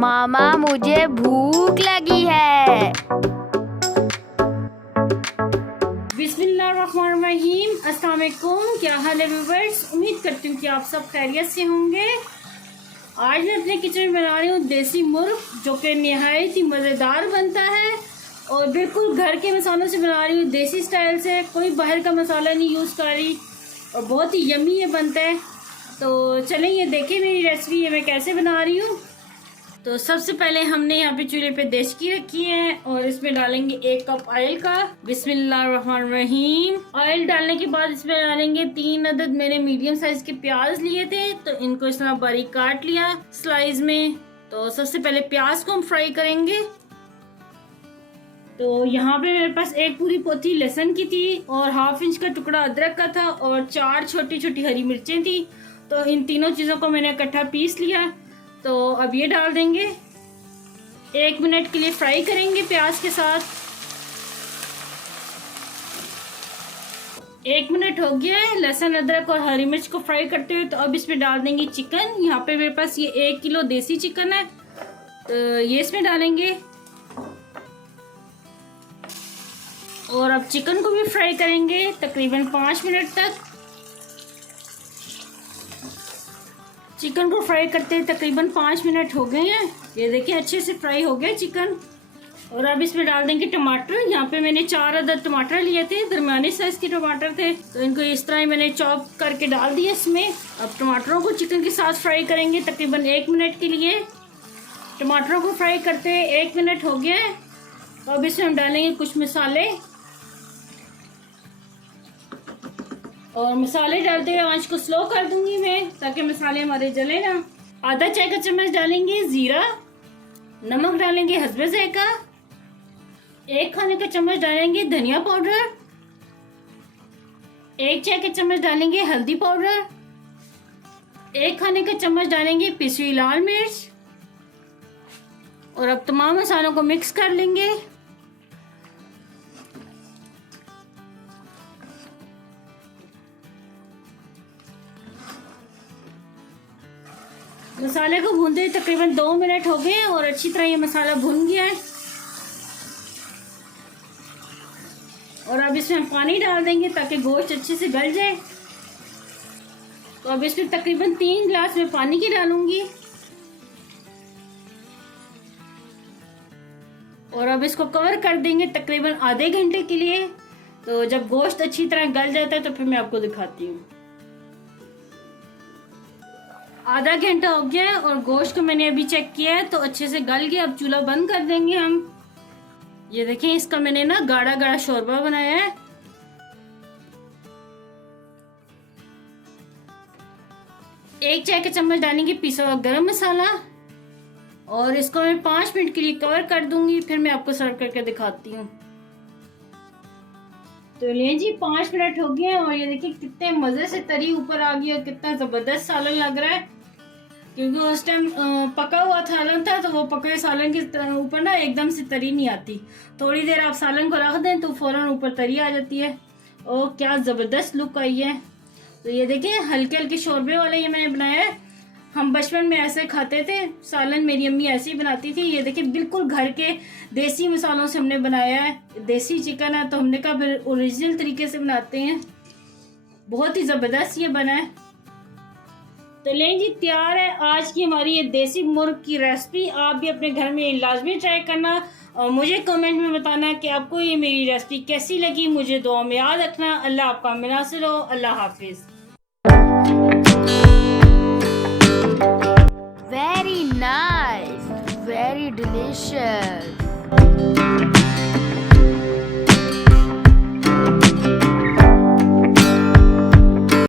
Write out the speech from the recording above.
मामा मुझे भूख लगी है। बिस्मिल्लाहिर्रहमानिर्रहीम। अस्सलाम वालेकुम। क्या हाल है व्यूअर्स? उम्मीद करती हूँ कि आप सब खैरियत से होंगे। आज मैं अपने किचन में बना रही हूँ देसी मुर्ग, जो कि नहायत ही मज़ेदार बनता है और बिल्कुल घर के मसालों से बना रही हूँ, देसी स्टाइल से। कोई बाहर का मसाला नहीं यूज़ कर रही और बहुत ही यम्मी ये बनता है। तो चलें ये देखें मेरी रेसिपी, ये मैं कैसे बना रही हूँ। तो सबसे पहले हमने यहाँ पे चूल्हे पे देचकी रखी है और इसमें डालेंगे 1 कप ऑयल का। बिस्मिल्लाहिर्रहमानिर्रहीम। ऑयल डालने के बाद इसमें डालेंगे 3 अदद मैंने मीडियम साइज के प्याज लिए थे, तो इनको इस तरह बारीक काट लिया स्लाइस में। तो सबसे पहले प्याज को हम फ्राई करेंगे। तो यहाँ पे मेरे पास 1 पूरी पोथी लहसुन की थी और 1/2 इंच का टुकड़ा अदरक का था और 4 छोटी छोटी हरी मिर्चें थी। तो इन तीनों चीज़ों को मैंने इकट्ठा पीस लिया। तो अब ये डाल देंगे, 1 मिनट के लिए फ्राई करेंगे प्याज के साथ। 1 मिनट हो गया है लहसुन अदरक और हरी मिर्च को फ्राई करते हुए। तो अब इसमें डाल देंगे चिकन। यहाँ पे मेरे पास ये 1 किलो देसी चिकन है, तो ये इसमें डालेंगे और अब चिकन को भी फ्राई करेंगे तकरीबन 5 मिनट तक। चिकन को फ्राई करते तकरीबन 5 मिनट हो गए हैं। ये देखिए अच्छे से फ्राई हो गया चिकन। और अब इसमें डाल देंगे टमाटर। यहाँ पे मैंने 4 अदद टमाटर लिए थे, दरमियाने साइज के टमाटर थे, तो इनको इस तरह ही मैंने चॉप करके डाल दिया इसमें। अब टमाटरों को चिकन के साथ फ्राई करेंगे तकरीबन 1 मिनट के लिए। टमाटरों को फ्राई करते 1 मिनट हो गया है। तो अब इसमें हम डालेंगे कुछ मसाले और मसाले डालते हुए आंच को स्लो कर दूंगी मैं, ताकि मसाले हमारे जले ना। आधा चाय का चम्मच डालेंगे जीरा, नमक डालेंगे हस्बे ज़ायका, 1 खाने का चम्मच डालेंगे धनिया पाउडर, 1 चाय का चम्मच डालेंगे हल्दी पाउडर, 1 खाने का चम्मच डालेंगे पिसी हुई लाल मिर्च। और अब तमाम मसालों को मिक्स कर लेंगे। मसाले को भूनते तकरीबन 2 मिनट हो गए और अच्छी तरह ये मसाला भुन गया है। और अब इसमें हम पानी डाल देंगे ताकि गोश्त अच्छे से गल जाए। तो अब इसमें तकरीबन 3 गिलास में पानी की डालूंगी और अब इसको कवर कर देंगे तकरीबन आधे घंटे के लिए। तो जब गोश्त अच्छी तरह गल जाता है तो फिर मैं आपको दिखाती हूँ। आधा घंटा हो गया है और गोश्त को मैंने अभी चेक किया है तो अच्छे से गल गया। अब चूल्हा बंद कर देंगे हम। ये देखें, इसका मैंने ना गाढ़ा गाढ़ा शोरबा बनाया है। एक चाय का चम्मच डालेंगे पिसा हुआ गरम मसाला और इसको मैं 5 मिनट के लिए कवर कर दूंगी, फिर मैं आपको सर्व करके दिखाती हूँ। तो ले जी 5 मिनट हो गए और ये देखिए कितने मजे से तरी ऊपर आ गई और कितना जबरदस्त सालन लग रहा है। क्योंकि उस टाइम पका हुआ सालन था, तो वो पके सालन के ऊपर ना एकदम से तरी नहीं आती। थोड़ी देर आप सालन को रख दें तो फौरन ऊपर तरी आ जाती है। और क्या जबरदस्त लुक आई है। तो ये देखिए हल्के हल्के शोरबे वाला ये मैंने बनाया है। हम बचपन में ऐसे खाते थे सालन, मेरी अम्मी ऐसे ही बनाती थी। ये देखिए बिल्कुल घर के देसी मसालों से हमने बनाया है। देसी चिकन है तो हमने कहा फिर ओरिजिनल तरीके से बनाते हैं। बहुत ही ज़बरदस्त ये बना है। तो लें जी, तैयार है आज की हमारी ये देसी मुर्ग की रेसिपी। आप भी अपने घर में लाजमी ट्राई करना और मुझे कमेंट में बताना कि आपको ये मेरी रेसिपी कैसी लगी। मुझे दुआ में याद रखना। अल्लाह आपका नासिर हो। अल्लाह हाफिज़।